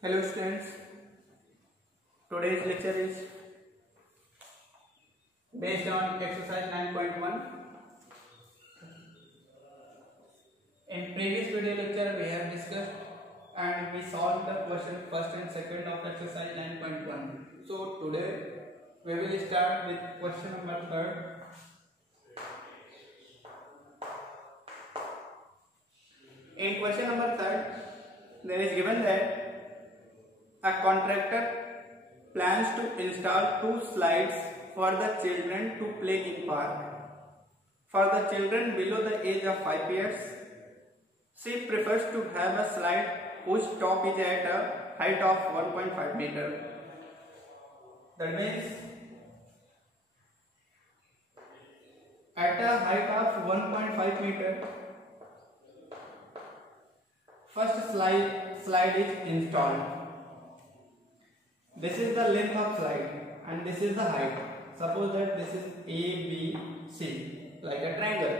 Hello students, today's lecture is based on exercise 9.1. In previous video lecture we have discussed and we solved the question first and second of exercise 9.1. So today we will start with question number 3rd. In question number 3rd, there is given that a contractor plans to install 2 slides for the children to play in park. For the children below the age of 5 years, she prefers to have a slide whose top is at a height of 1.5 meter. That means at a height of 1.5 meter, first slide is installed. This is the length of slide and this is the height. Suppose that this is A, B, C, like a triangle,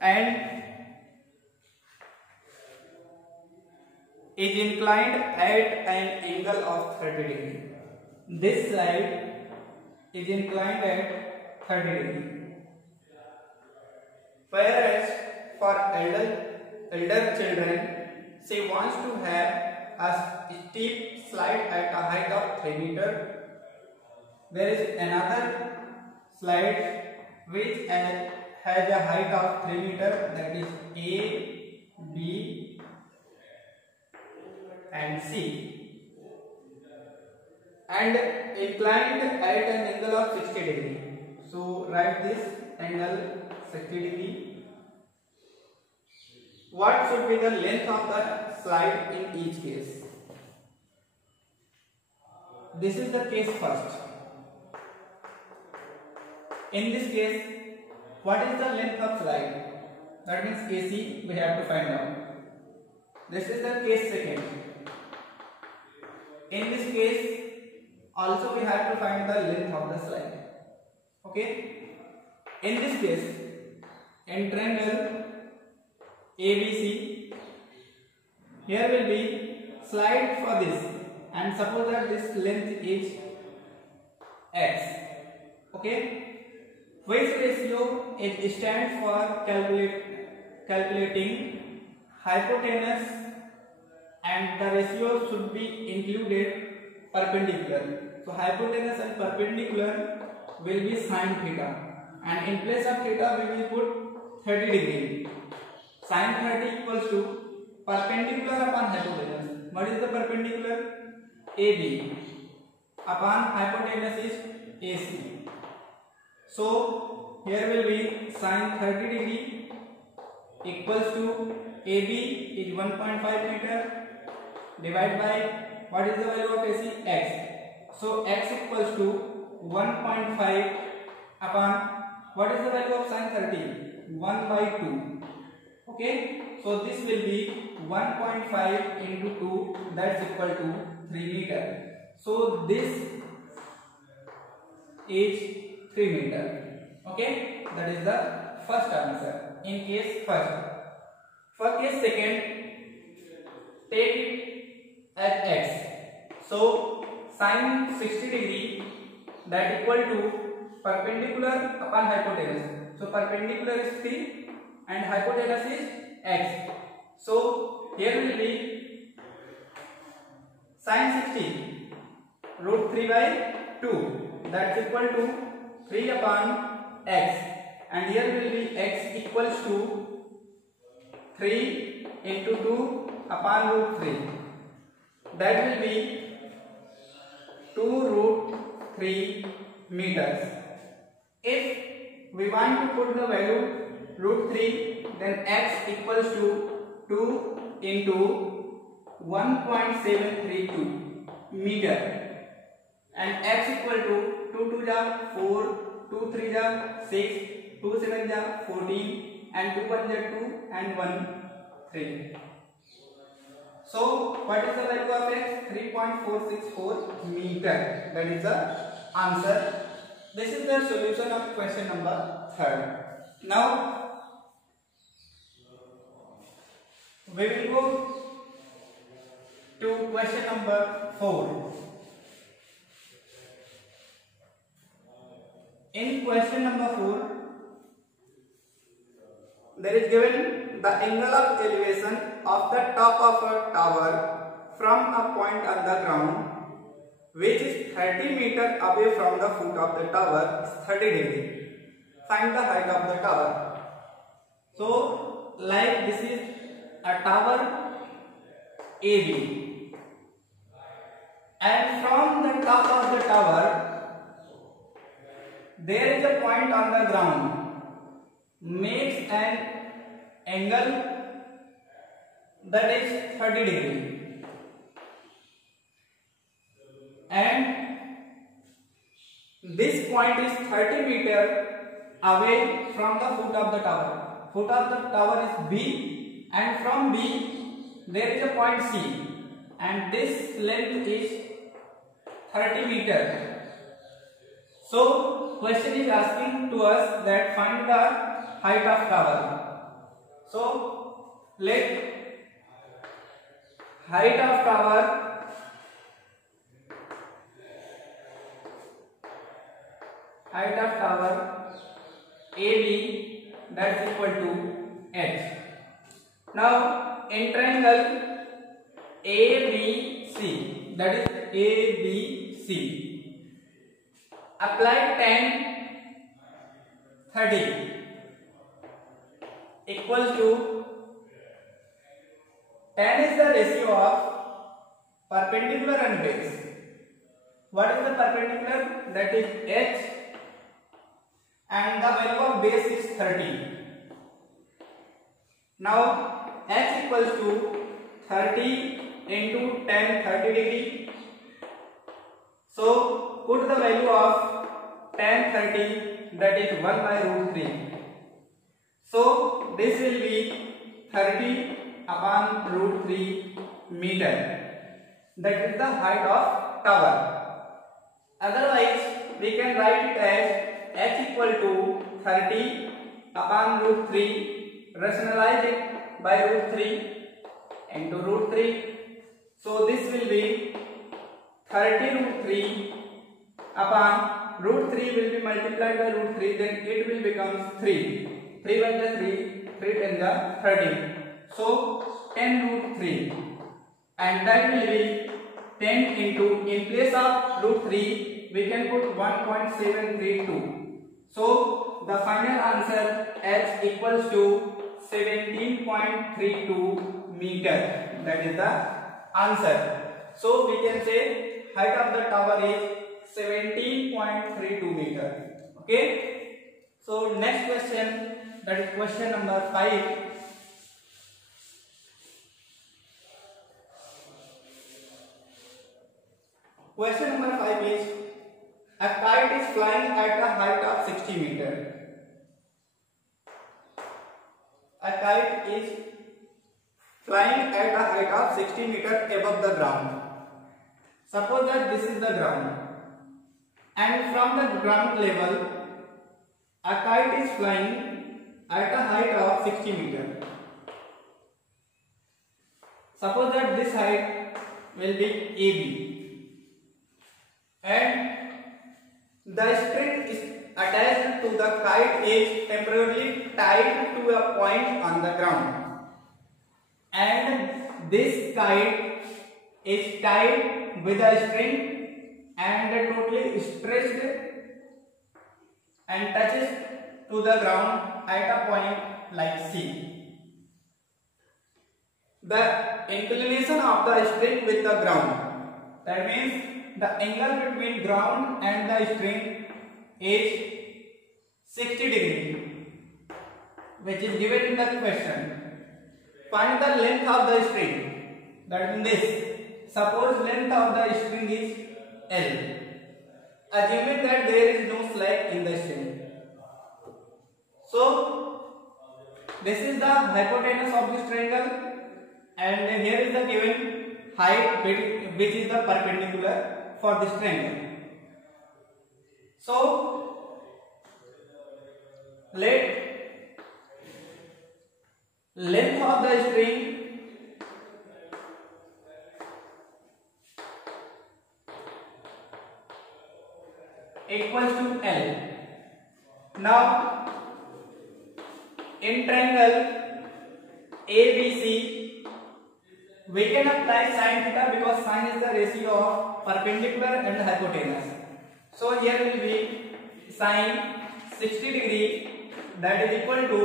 and is inclined at an angle of 30 degree. This slide is inclined at 30 degree. Whereas for elder children, she wants to have a steep slide at a height of 3 meter. There is another slide which has a height of 3 meter, that is A, B and C, and inclined at an angle of 60 degree. So write this angle 60 degree. What should be the length of the slide in each case? This is the case first. In this case, what is the length of slide? That means KC we have to find out. This is the case second. In this case, also we have to find the length of the slide. Okay? In this case, in triangle ABC, here will be slide for this, and suppose that this length is x. Okay? Which ratio is stands for calculating hypotenuse, and the ratio should be included perpendicular. So hypotenuse and perpendicular will be sin theta, and in place of theta we will put 30 degree. Sin 30 equals to perpendicular upon hypotenuse. What is the perpendicular? AB upon hypotenuse is AC. So here will be sin 30 degree equals to AB is 1.5 meter divided by what is the value of AC? X. So X equals to 1.5 upon what is the value of sin 30? 1 by 2. Okay, so this will be 1.5 into 2, that's equal to 3 meter. So this is 3 meter. Okay, that is the first answer in case first. For case second, take it as x. So sin 60 degree, that equal to perpendicular upon hypotenuse. So perpendicular is 3 and hypotenuse is x. So here will be sin 60 root 3 by 2, that's equal to 3 upon x, and here will be x equals to 3 into 2 upon root 3, that will be 2 root 3 meters. If we want to put the value root 3, then x equals to 2 into 1.732 meter, and x equal to 2 2 ja 4, 2 3 ja 6, 2 7 ja 14, and 2 1 ja 2, and 1 3. So what is the value of x? 3.464 meter. That is the answer. This is the solution of question number 3rd. Now we will go to question number 4. In question number 4, there is given the angle of elevation of the top of a tower from a point on the ground which is 30 meters away from the foot of the tower is 30 degrees. Find the height of the tower. So, like this is a tower AB, and from the top of the tower there is a point on the ground makes an angle that is 30 degree, and this point is 30 meters away from the foot of the tower. Foot of the tower is B, and from B there is a point C, and this length is 30 meters. So question is asking to us that find the height of tower. So let height of tower AB, that is equal to h. Now in triangle ABC, that is ABC, apply tan 30 equal to, tan is the ratio of perpendicular and base. What is the perpendicular? That is h, and the value of base is 30. Now h equals to 30 into tan 30 degree. So put the value of tan 30, that is 1 by root 3. So this will be 30 upon root 3 meter. That is the height of tower. Otherwise we can write it as h equal to 30 upon root 3, rationalize it by root 3 into root 3. So this will be 30 root 3 upon root 3 will be multiplied by root 3, then it will become 3. 3 by the 3, 3 10 the 30. So 10 root 3, and that will be 10 into, in place of root 3 we can put 1.732. So the final answer h equals to 17.32 meter. That is the answer. So we can say height of the tower is 17.32 meter. Okay. So next question, that is question number 5. Question number 5 is, a kite is flying at a height of 60 meters. A kite is flying at a height of 60 meters above the ground. Suppose that this is the ground, and from the ground level a kite is flying at a height of 60 meters. Suppose that this height will be AB, and the string is attached to the kite is temporarily tied to a point on the ground, and this kite is tied with a string and totally stretched and touches to the ground at a point like C. The inclination of the string with the ground, that means the angle between ground and the string is 60 degree, which is given in the question. Find the length of the string, that means this. Suppose length of the string is L, assuming that there is no slack in the string. So this is the hypotenuse of this triangle, and here is the given height which is the perpendicular for this triangle. So let length of the string equals to L. Now in triangle ABC we can apply sin theta because sin is the ratio of perpendicular and hypotenuse. So here will be sin 60 degree, that is equal to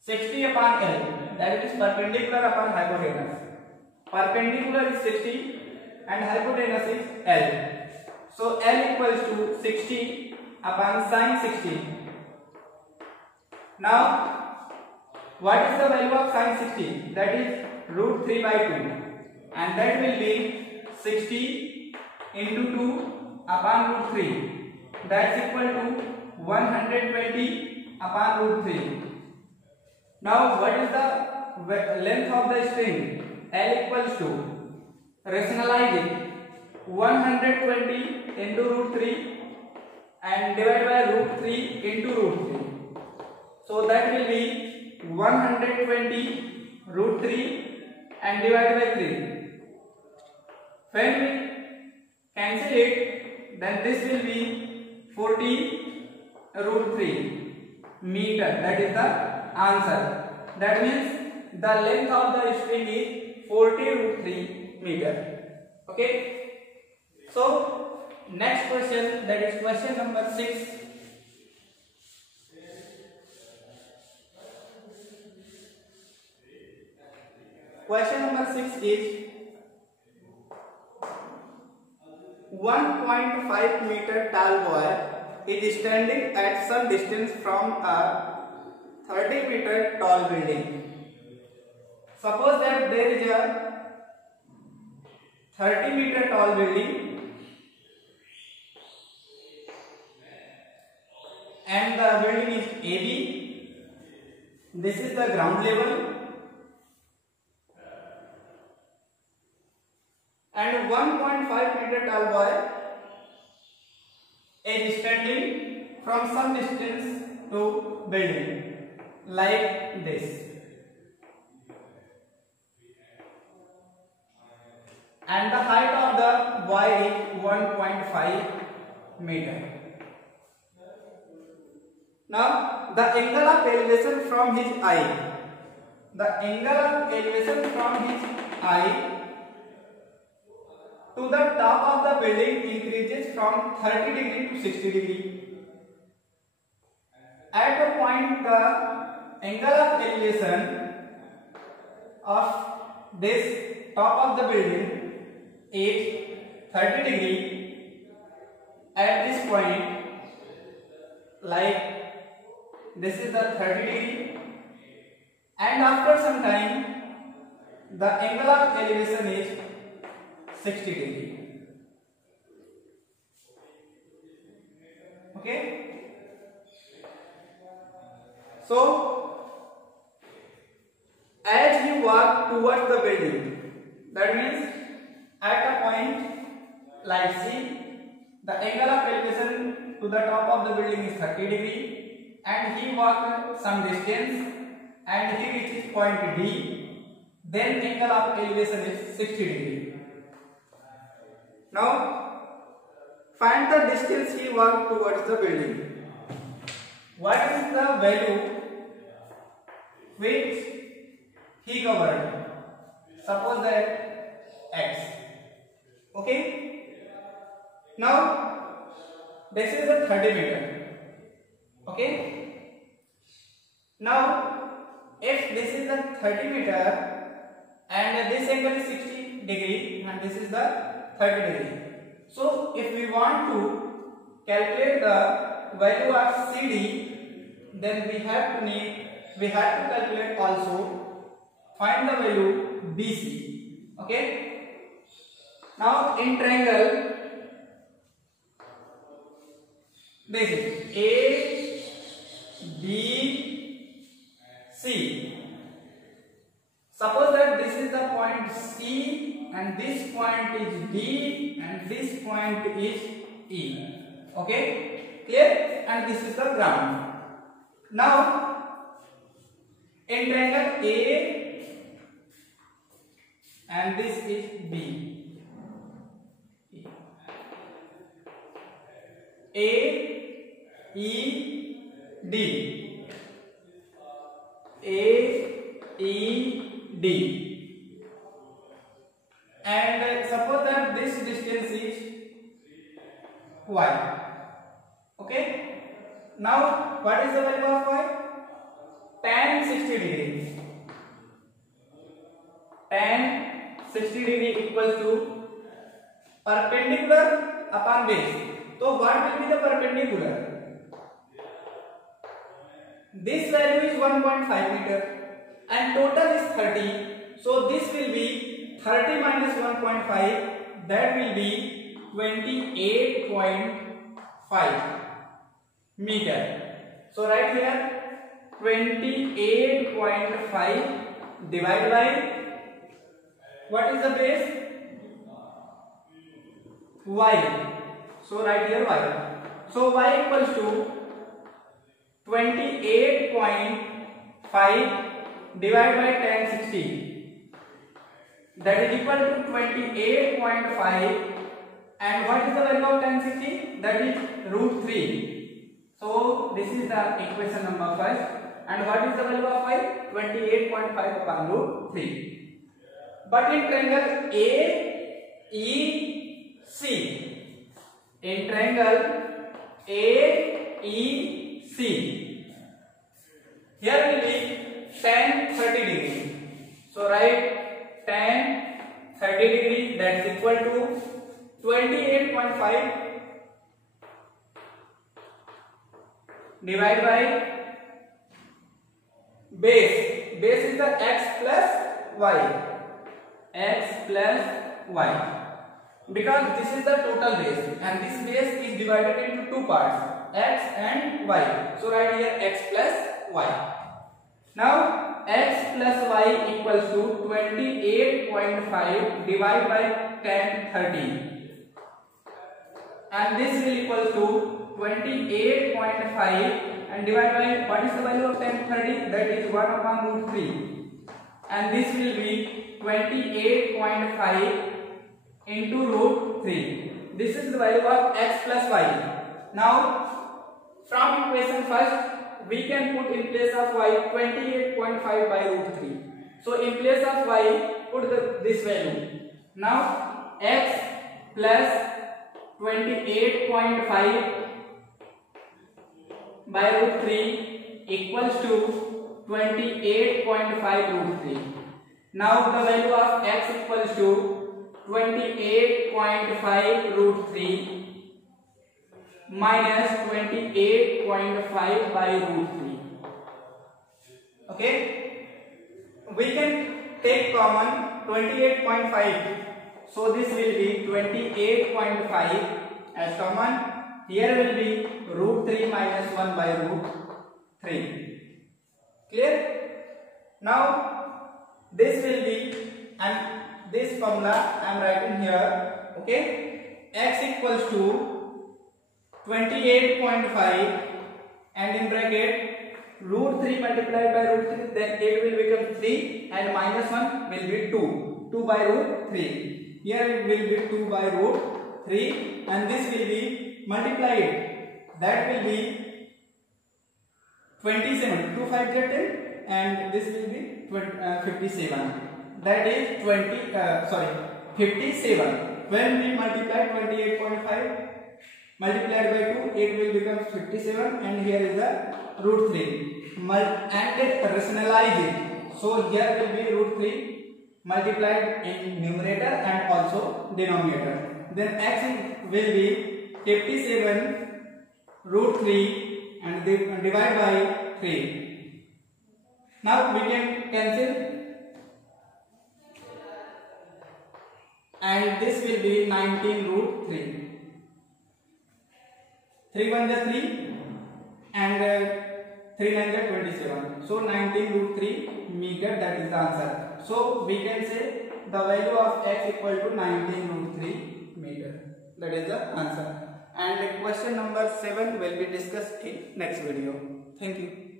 60 upon L, that is perpendicular upon hypotenuse. Perpendicular is 60 and hypotenuse is L. So L equals to 60 upon sin 60. Now what is the value of sin 60? That is root 3 by 2, and that will be 60 into 2 upon root 3, that's equal to 120 upon root 3. Now what is the length of the string? L equals to, rationalize it, 120 into root 3 and divide by root 3 into root 3. So that will be 120 root 3 and divide by 3. When we cancel it, then this will be 40 root 3 meter. That is the answer. That means the length of the string is 40 root 3 meter. Okay. So next question, that is question number 6. Question number 6 is 1.5 meter tall boy is standing at some distance from a 30 meter tall building. Suppose that there is a 30 meter tall building and the building is AB. This is the ground level. And 1.5 meter tall boy is standing from some distance to building like this, and the height of the boy is 1.5 meter. Now the angle of elevation from his eye, to the top of the building increases from 30 degree to 60 degree. At a point, the angle of elevation of this top of the building is 30 degree. At this point, like this is the 30 degree, and after some time the angle of elevation is 60 degree. Okay. So as you walk towards the building, that means at a point like C, the angle of elevation to the top of the building is 30 degree, and he walked some distance and he reaches point D, then angle of elevation is 60 degree. Now find the distance he walked towards the building. What is the value which he covered? Suppose that X. Okay. Now this is a 30 meter. Okay. Now if this is the 30 meter and this angle is 60 degree and this is the 30 degree. So if we want to calculate the value of CD, then we have to calculate also, find the value BC. Okay. Now in triangle, this is A, B, C. Suppose that this is the point C and this point is D and this point is E. Okay, clear? And this is the ground. Now in triangle A and this is B. AED, and suppose that this distance is y. Okay, now what is the value of y? Tan 60 degree. Tan 60 degree equals to perpendicular upon base. So what will be the perpendicular? This value is 1.5 meter and total is 30. So this will be 30 minus 1.5, that will be 28.5 meter. So right here 28.5 divided by, what is the base? Y. So right here y. So y equals to 28.5 divided by tan 60. That is equal to 28.5. And what is the value of tan 60? That is root 3. So this is the equation number first. And what is the value of y? 28.5 upon root 3. But in triangle AEC, in triangle AEC, here will be tan 30 degree. So write tan 30 degree, that is equal to 28.5 divided by base. Base is the x plus y. X plus y, because this is the total base and this base is divided into two parts, x and y. So right here x plus y. Now x plus y equals to 28.5 divided by tan 30, and this will equal to 28.5 and divided by, what is the value of tan 30? That is 1 upon root 3, and this will be 28.5 into root 3. This is the value of x plus y. Now from equation first we can put in place of y 28.5 by root 3. So in place of y put this value. Now x plus 28.5 by root 3 equals to 28.5 root 3. Now the value of x equals to 28.5 root 3 minus 28.5 by root 3. Okay, we can take common 28.5. So this will be 28.5 as common. Here will be root 3 minus 1 by root 3. Clear? Now this will be, and this formula I am writing here. Okay, x equals to 28.5 and in bracket root 3 multiplied by root 3, then 8 will become 3 and minus 1 will be 2. 2 by root 3. Here it will be 2 by root 3 and this will be multiplied. That will be 27. 2 5 10 and this will be 57. That is 57. When we multiply 28.5 multiplied by 2, it will become 57 and here is the root 3. And rationalize it. So here will be root 3 multiplied in numerator and also denominator. Then x will be 57 root 3 and divide by 3. Now we can cancel and this will be 19 root 3. 3 1 is 3 and 3 9 is 27. So 19 root 3 meter, that is the answer. So we can say the value of x equal to 19 root 3 meter. That is the answer. And question number 7 will be discussed in next video. Thank you.